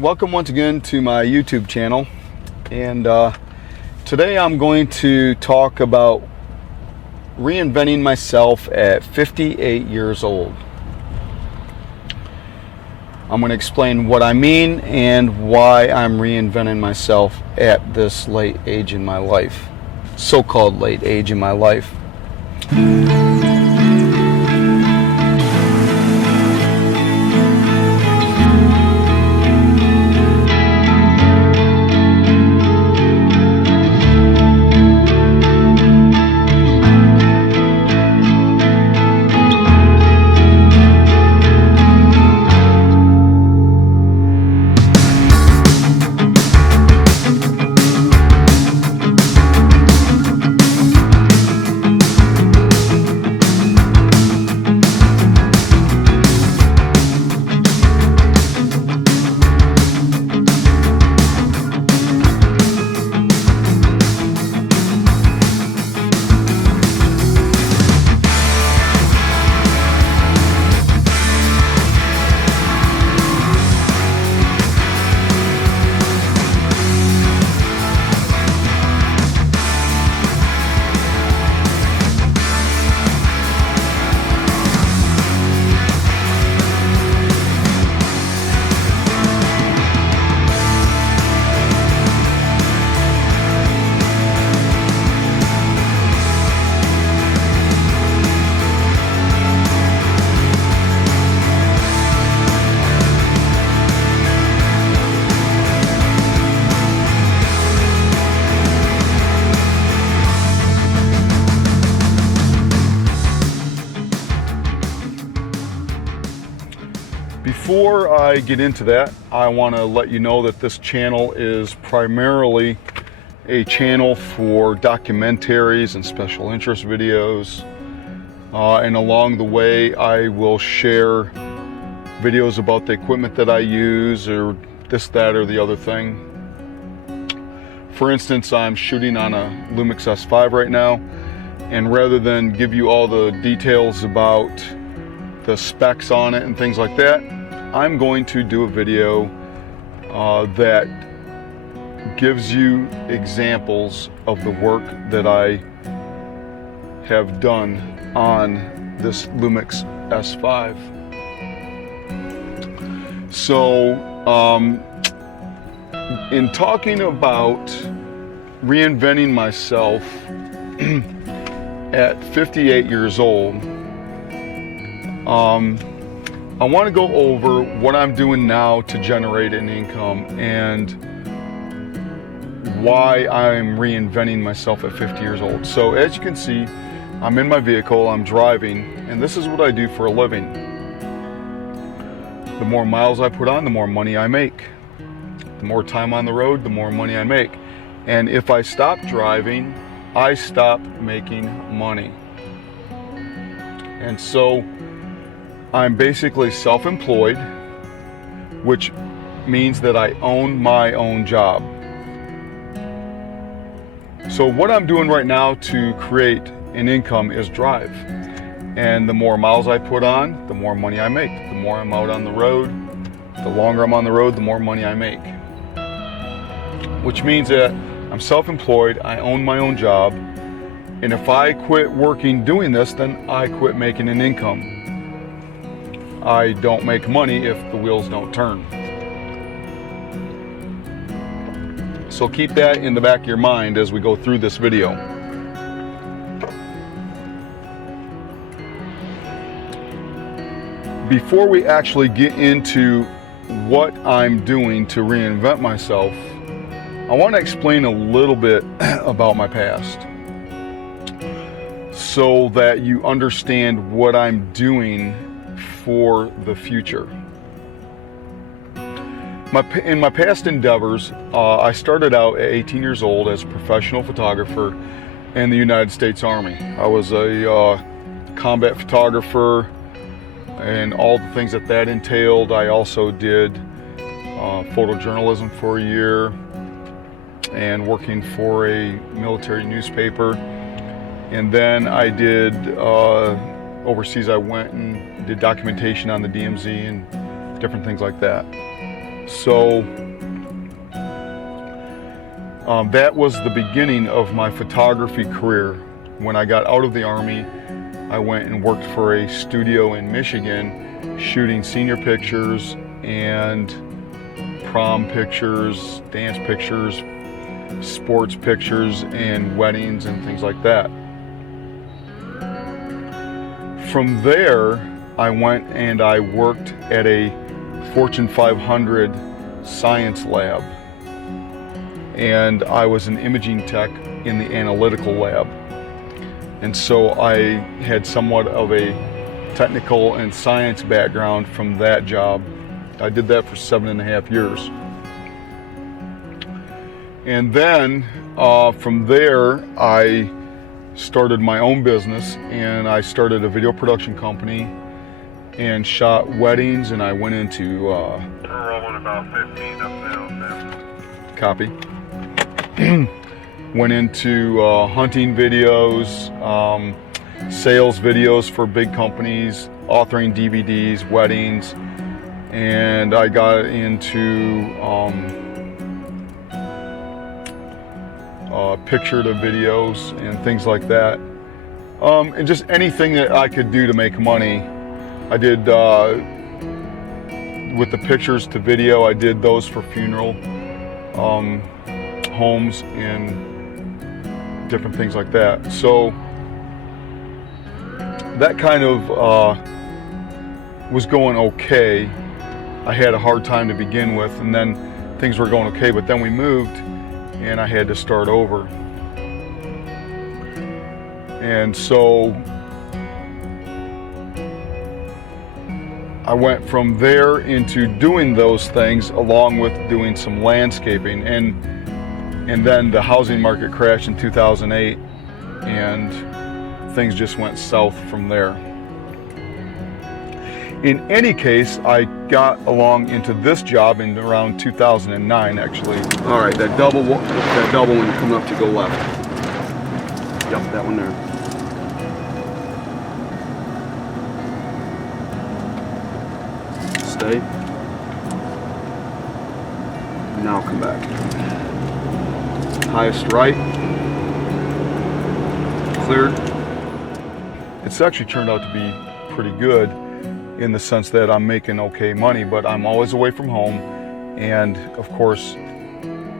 Welcome once again to my YouTube channel, and today I'm going to talk about reinventing myself at 58 years old. I'm going to explain what I mean and why I'm reinventing myself at this late age in my life, so-called late age in my life. Before I get into that, I want to let you know that this channel is primarily a channel for documentaries and special interest videos, and along the way I will share videos about the equipment that I use, or this, that, or the other thing. For instance, I'm shooting on a Lumix S5 right now, and rather than give you all the details about the specs on it and things like that, I'm going to do a video that gives you examples of the work that I have done on this Lumix S5. So, in talking about reinventing myself at 58 years old, I want to go over what I'm doing now to generate an income and why I'm reinventing myself at 50 years old. So as you can see, I'm in my vehicle, I'm driving, and this is what I do for a living. The more miles I put on, the more money I make. The more time on the road, the more money I make. And if I stop driving, I stop making money. And so I'm basically self-employed, which means that I own my own job. So what I'm doing right now to create an income is drive. And the more miles I put on, the more money I make. The more I'm out on the road, the longer I'm on the road, the more money I make. Which means that I'm self-employed, I own my own job, and if I quit working doing this, then I quit making an income. I don't make money if the wheels don't turn. So keep that in the back of your mind as we go through this video. Before we actually get into what I'm doing to reinvent myself, I want to explain a little bit about my past so that you understand what I'm doing for the future. In my past endeavors, I started out at 18 years old as a professional photographer in the United States Army. I was a combat photographer and all the things that entailed. I also did photojournalism for a year and working for a military newspaper. And then I did overseas. I went and did documentation on the DMZ and different things like that. So that was the beginning of my photography career. When I got out of the Army, I went and worked for a studio in Michigan, shooting senior pictures and prom pictures, dance pictures, sports pictures, and weddings and things like that. From there, I went and I worked at a Fortune 500 science lab, and I was an imaging tech in the analytical lab. And so I had somewhat of a technical and science background from that job. I did that for 7.5 years. And then from there, I started my own business, and I started a video production company and shot weddings, and I went into rolling about 15 up there. copy. Went into hunting videos, sales videos for big companies, authoring DVDs, weddings, and I got into picture to videos and things like that, and just anything that I could do to make money. I did with the pictures to video, I did those for funeral homes and different things like that. So that kind of was going okay. I had a hard time to begin with, and then things were going okay, but then we moved and I had to start over. And so I went from there into doing those things along with doing some landscaping, and then the housing market crashed in 2008 and things just went south from there. In any case, I got along into this job in around 2009 actually. All right, that double when you're coming up to go left. Yep, that one there. Stay. Now come back. Highest right. Cleared. It's actually turned out to be pretty good in the sense that I'm making okay money, but I'm always away from home, and of course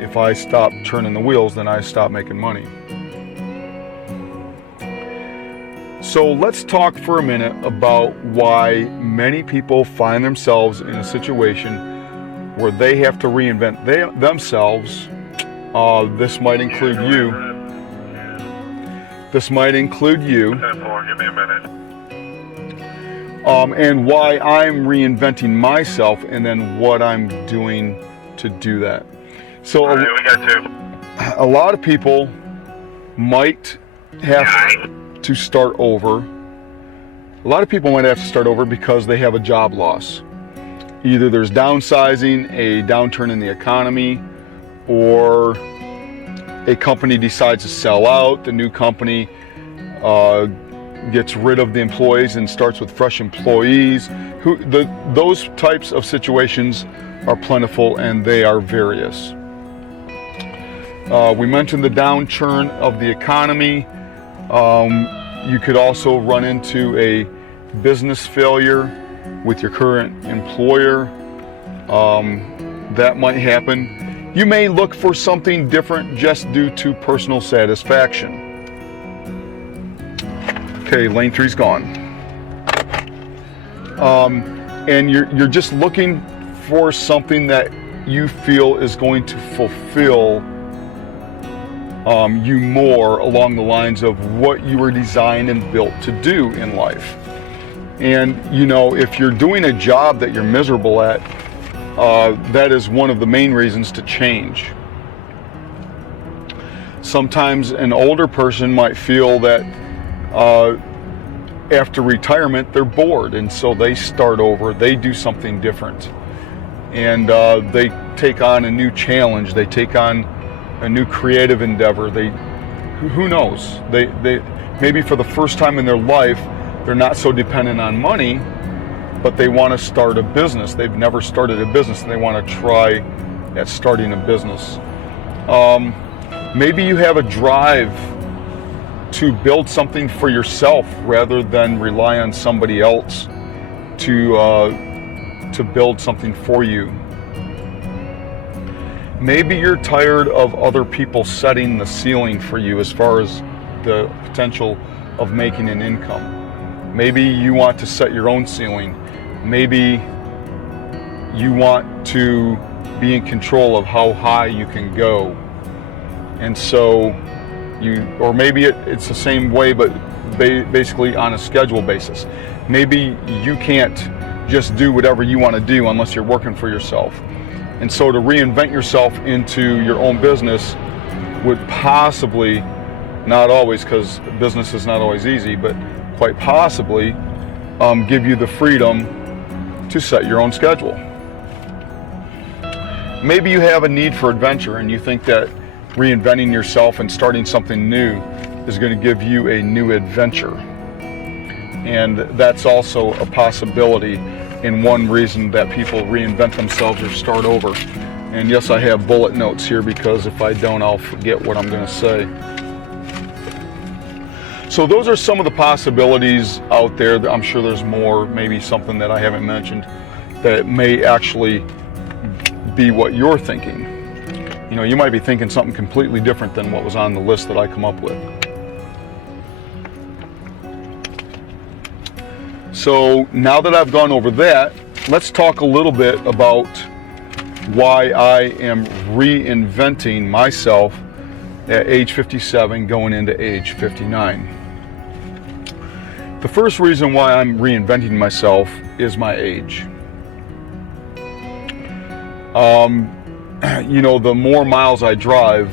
if I stop turning the wheels, then I stop making money. So let's talk for a minute about why many people find themselves in a situation where they have to reinvent themselves. This might include you. This might include you. Give me a minute. And why I'm reinventing myself, and then what I'm doing to do that. So All right, we got two. a lot of people might have to start over. A lot of people might have to start over because they have a job loss. Either there's downsizing, a downturn in the economy, or a company decides to sell out. The new company gets rid of the employees and starts with fresh employees. Those types of situations are plentiful, and they are various. We mentioned the downturn of the economy. You could also run into a business failure with your current employer. That might happen. You may look for something different just due to personal satisfaction. Okay, lane 3's gone. And you're just looking for something that you feel is going to fulfill you more along the lines of what you were designed and built to do in life. And you know, if you're doing a job that you're miserable at, that is one of the main reasons to change. Sometimes an older person might feel that after retirement they're bored, and so they start over, they do something different, and they take on a new challenge, they take on a new creative endeavor. Who knows, they maybe for the first time in their life they're not so dependent on money, but they want to start a business. They've never started a business and they want to try at starting a business. Maybe you have a drive to build something for yourself rather than rely on somebody else to build something for you. Maybe you're tired of other people setting the ceiling for you as far as the potential of making an income. Maybe you want to set your own ceiling. Maybe you want to be in control of how high you can go. And so or maybe it's the same way, but basically on a schedule basis. Maybe you can't just do whatever you want to do unless you're working for yourself. And so to reinvent yourself into your own business would possibly, not always, because business is not always easy, but quite possibly give you the freedom to set your own schedule. Maybe you have a need for adventure and you think that reinventing yourself and starting something new is going to give you a new adventure. And that's also a possibility, and one reason that people reinvent themselves or start over. And yes, I have bullet notes here because if I don't, I'll forget what I'm going to say. So those are some of the possibilities out there. I'm sure there's more, maybe something that I haven't mentioned that may actually be what you're thinking. You know, you might be thinking something completely different than what was on the list that I come up with. So now that I've gone over that, let's talk a little bit about why I am reinventing myself at age 57 going into age 59. The first reason why I'm reinventing myself is my age. You know, the more miles I drive,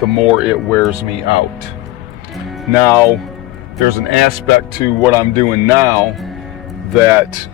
the more it wears me out. Now, there's an aspect to what I'm doing now that,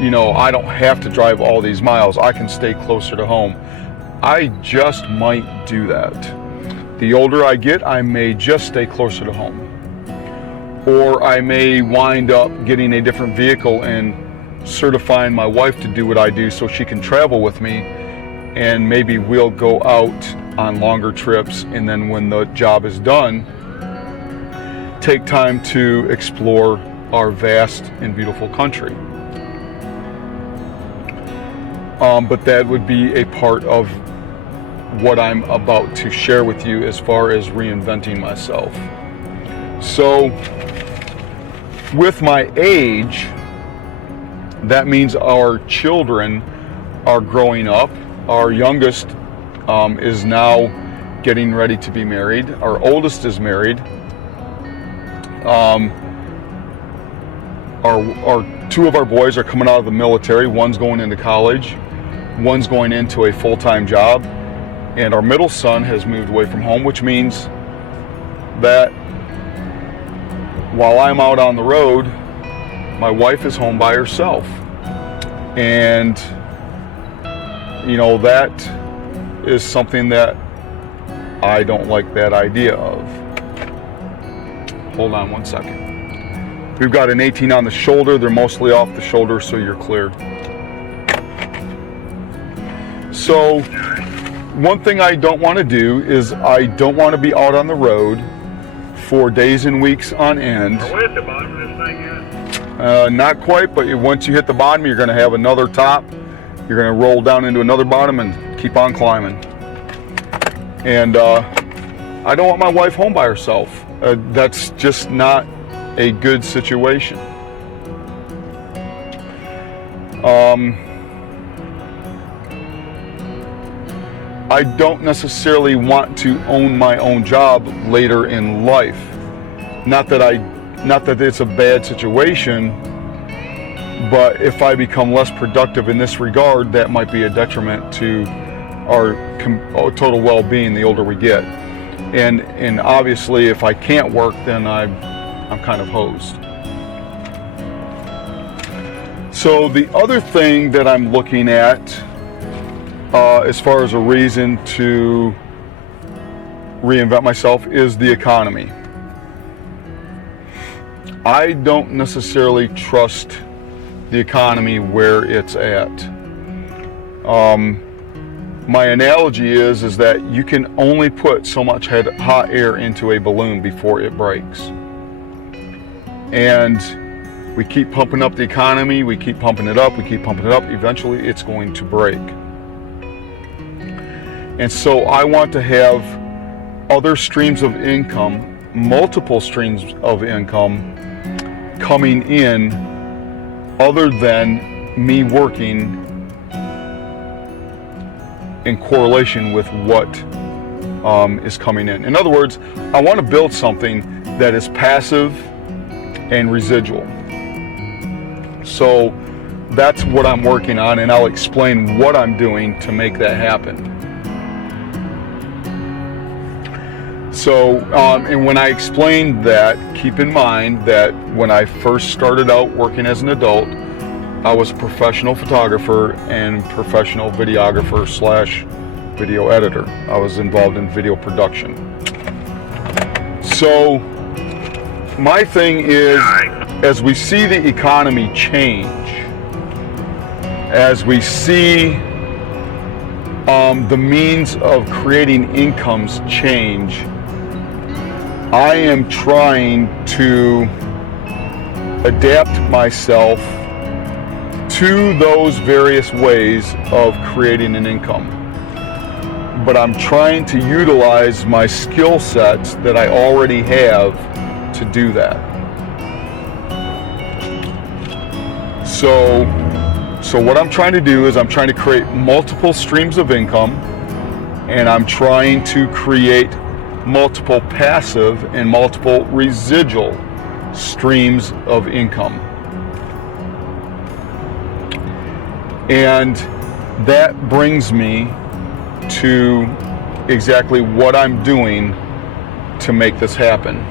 you know, I don't have to drive all these miles. I can stay closer to home. I just might do that. The older I get, I may just stay closer to home. Or I may wind up getting a different vehicle and certifying my wife to do what I do so she can travel with me, and maybe we'll go out on longer trips, and then when the job is done, take time to explore our vast and beautiful country. But that would be a part of what I'm about to share with you as far as reinventing myself. So with my age, that means our children are growing up. Our youngest is now getting ready to be married. Our oldest is married. Our two of our boys are coming out of the military. One's going into college. One's going into a full-time job. And our middle son has moved away from home, which means that while I'm out on the road, my wife is home by herself. And, you know, that is something that I don't like that idea of. Hold on one second. We've got an 18 on the shoulder. They're mostly off the shoulder, so you're clear. So one thing I don't want to do is I don't want to be out on the road for days and weeks on end. Are we at the bottom of this thing yet? Not quite, but once you hit the bottom, you're going to have another top. You're going to roll down into another bottom and keep on climbing. And I don't want my wife home by herself. That's just not a good situation. I don't necessarily want to own my own job later in life. Not that it's a bad situation, but if I become less productive in this regard, that might be a detriment to our total well-being the older we get. And obviously, if I can't work, then I'm kind of hosed. So the other thing that I'm looking at, as far as a reason to reinvent myself, is the economy. I don't necessarily trust the economy where it's at. My analogy is that you can only put so much hot air into a balloon before it breaks. And we keep pumping up the economy, we keep pumping it up, eventually it's going to break. And so I want to have other streams of income, multiple streams of income coming in other than me working in correlation with what is coming in. In other words, I want to build something that is passive and residual. So that's what I'm working on, and I'll explain what I'm doing to make that happen. So, and when I explain that, keep in mind that when I first started out working as an adult, I was a professional photographer and professional videographer / video editor. I was involved in video production. So my thing is, as we see the economy change, as we see the means of creating incomes change, I am trying to adapt myself to those various ways of creating an income. But I'm trying to utilize my skill sets that I already have to do that. So what I'm trying to do is I'm trying to create multiple streams of income, and I'm trying to create multiple passive and multiple residual streams of income. And that brings me to exactly what I'm doing to make this happen.